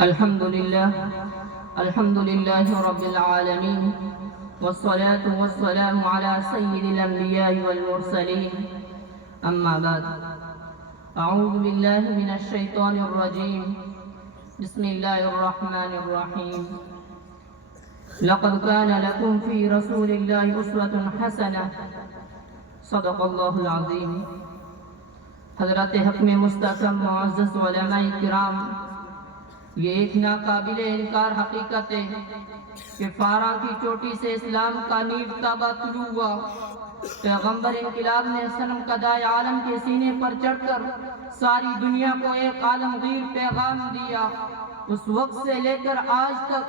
الحمد لله رب العالمين، والصلاة والسلام على سيد الأنبياء والمرسلين. أما بعد، أعوذ بالله من الشيطان الرجيم. بسم الله الرحمن الرحيم. لقد كان لكم في رسول الله أسوة حسنة. صدق الله العظيم. حضرت حکم مستقیم معزز علماء کرام، یہ ایک ناقابل انکار حقیقت ہے کہ فاراں کی چوٹی سے اسلام کا نیو تابہ طلوع ہوا. پیغمبر انقلاب نے صنم قدائے عالم کے سینے پر چڑھ کر ساری دنیا کو ایک عالمگیر پیغام دیا. اس وقت سے لے کر آج تک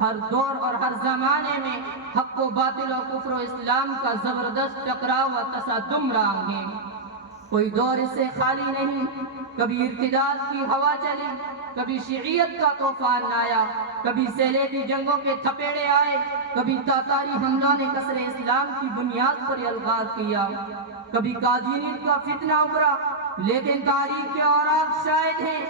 ہر دور اور ہر زمانے میں حق و باطل و کفر و اسلام کا زبردست ٹکراؤ و تصادم رہا ہے. کوئی دور اس سے خالی نہیں. کبھی ارتداد کی ہوا چلی، کبھی شیعیت کا طوفان آیا، کبھی صلیبی جنگوں کے تھپیڑے آئے، کبھی تاتاری حملوں نے کسر اسلام کی بنیاد پر الغار کیا، کبھی قادیانیت کا فتنہ ابھرا. لیکن تاریخ کے اوراق شاہد ہیں،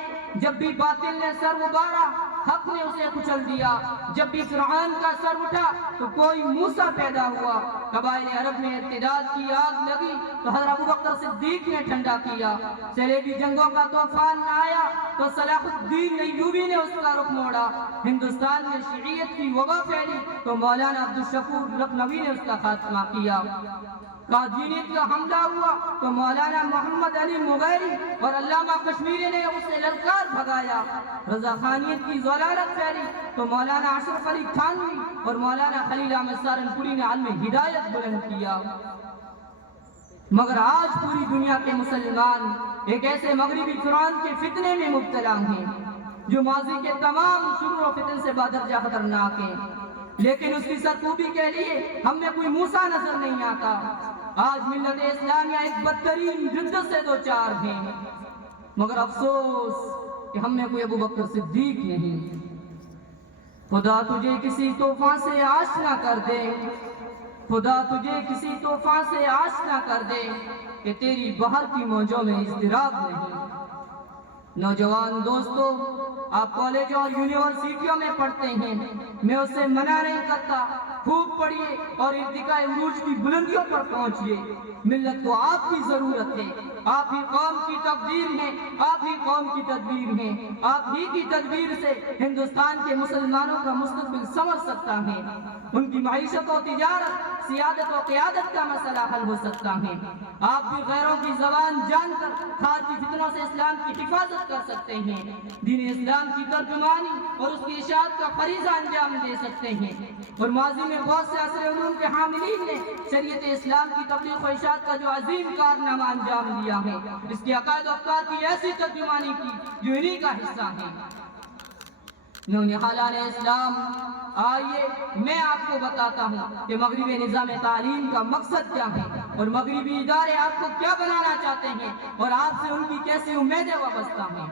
جب بھی باطل نے سر ابھارا حق نے اسے کچل دیا. جب بھی فرعون کا سر اٹھا تو کوئی موسیٰ پیدا ہوا. قبائل عرب میں ارتداد کی آگ لگی تو حضرت ابوبکر صدیق نے ٹھنڈا کیا. صلیبی جنگوں کا طوفان آیا تو صلاح الدین ایوبی نے اس کا رخ موڑا. ہندوستان میں شیعیت کی وبا پھیلی تو مولانا عبدالشکور لکھنوی نے اس کا خاتمہ کیا. قادیانیت کا حملہ ہوا تو مولانا محمد علی مغیری اور علامہ کشمیری نے اسے للکار بھگایا. رضا خانیت کی ضلالت پھیلی تو مولانا اشرف علی تھانوی اور مولانا خلیل احمد سہارنپوری نے عالم ہدایت بلند کیا. مگر آج پوری دنیا کے مسلمان ایک ایسے مغربی فرعون کے فتنے میں مبتلا ہیں جو ماضی کے تمام شرور و فتن سے بادرجہ خطرناک ہیں. لیکن اس کی سرکوبی کے لیے ہم میں کوئی موسیٰ نظر نہیں آتا. آج ملت اسلامیہ ایک بدترین جدت سے دوچار ہیں. مگر افسوس کہ ہم میں کوئی ابوبکر صدیق نہیں. خدا تجھے کسی طوفان سے آشنا کر دے، خدا تجھے کسی طوفان سے آشنا کر دے کہ تیری بہر کی موجوں میں اضطراب نہیں. نوجوان دوستو، آپ کالجوں اور یونیورسٹیوں میں پڑھتے ہیں، میں اسے منع نہیں کرتا. خوب پڑھیے اور ارتقاء عروج کی بلندیوں پر پہنچیے. ملت کو آپ کی ضرورت ہے. آپ ہی قوم کی تقدیر ہیں، آپ ہی قوم کی تدبیر ہیں. آپ ہی کی تدبیر سے ہندوستان کے مسلمانوں کا مستقبل سنور سکتا ہے. ان کی معیشت و تجارت، سیادت و قیادت کا مسئلہ حل ہو سکتا ہے. آپ بھی غیروں کی زبان جان کر خارجی فتنوں سے اسلام کی حفاظت کر سکتے ہیں. دین اسلام کی ترجمانی اور اس کی اشاعت کا فریضہ انجام دے سکتے ہیں. اور ماضی میں بہت سے عصر علوم کے حاملین نے شریعت اسلام کی تبلیغ و اشاعت کا جو عظیم کارنامہ انجام دیا ہے، اس کے عقائد و افکار کی ایسی ترجمانی کی جو انہی کا حصہ ہے. نونہالان اسلام، آئیے میں آپ کو بتاتا ہوں کہ مغربی نظام تعلیم کا مقصد کیا ہے اور مغربی ادارے آپ کو کیا بنانا چاہتے ہیں اور آپ سے ان کی کیسی امیدیں وابستہ ہیں.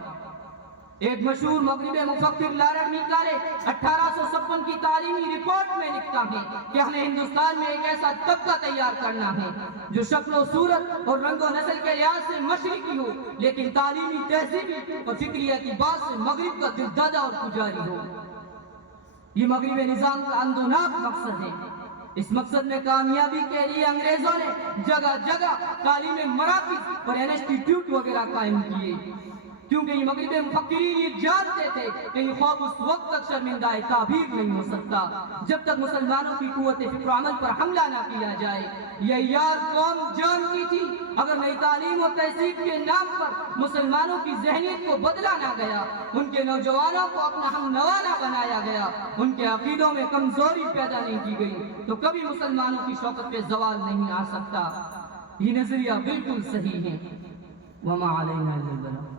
ایک مشہور مغربی مفکر لارڈ میکالے 1856 کی تعلیمی رپورٹ میں لکھتا ہے کہ ہمیں ہندوستان میں ایک ایسا طبقہ تیار کرنا ہے جو شکل و صورت اور رنگ و نسل کے لحاظ سے مشرقی ہو، لیکن تعلیمی تہذیبی اور فکری اعتبار سے مغرب کا دلدادہ اور پجاری ہو. یہ مغربی نظام کا اندوناک مقصد ہے. اس مقصد میں کامیابی کے لیے انگریزوں نے جگہ جگہ تعلیمی مراکز اور انسٹیٹیوٹ وغیرہ قائم کیے، کیونکہ یہ مغربی مفکرین یہ جانتے تھے کہ یہ خواب اس وقت تک شرمندہ تعبیر نہیں ہو سکتا جب تک مسلمانوں کی قوت فکر و عمل پر حملہ نہ کیا جائے. یہ یار قوم جانتی تھی اگر نئی تعلیم و تہذیب کے نام پر مسلمانوں کی ذہنیت کو بدلا نہ گیا، ان کے نوجوانوں کو اپنا ہم نوا نہ بنایا گیا، ان کے عقیدوں میں کمزوری پیدا نہیں کی گئی، تو کبھی مسلمانوں کی شوکت پہ زوال نہیں آ سکتا. یہ نظریہ بالکل صحیح ہے. وما علینا الا البلاغ.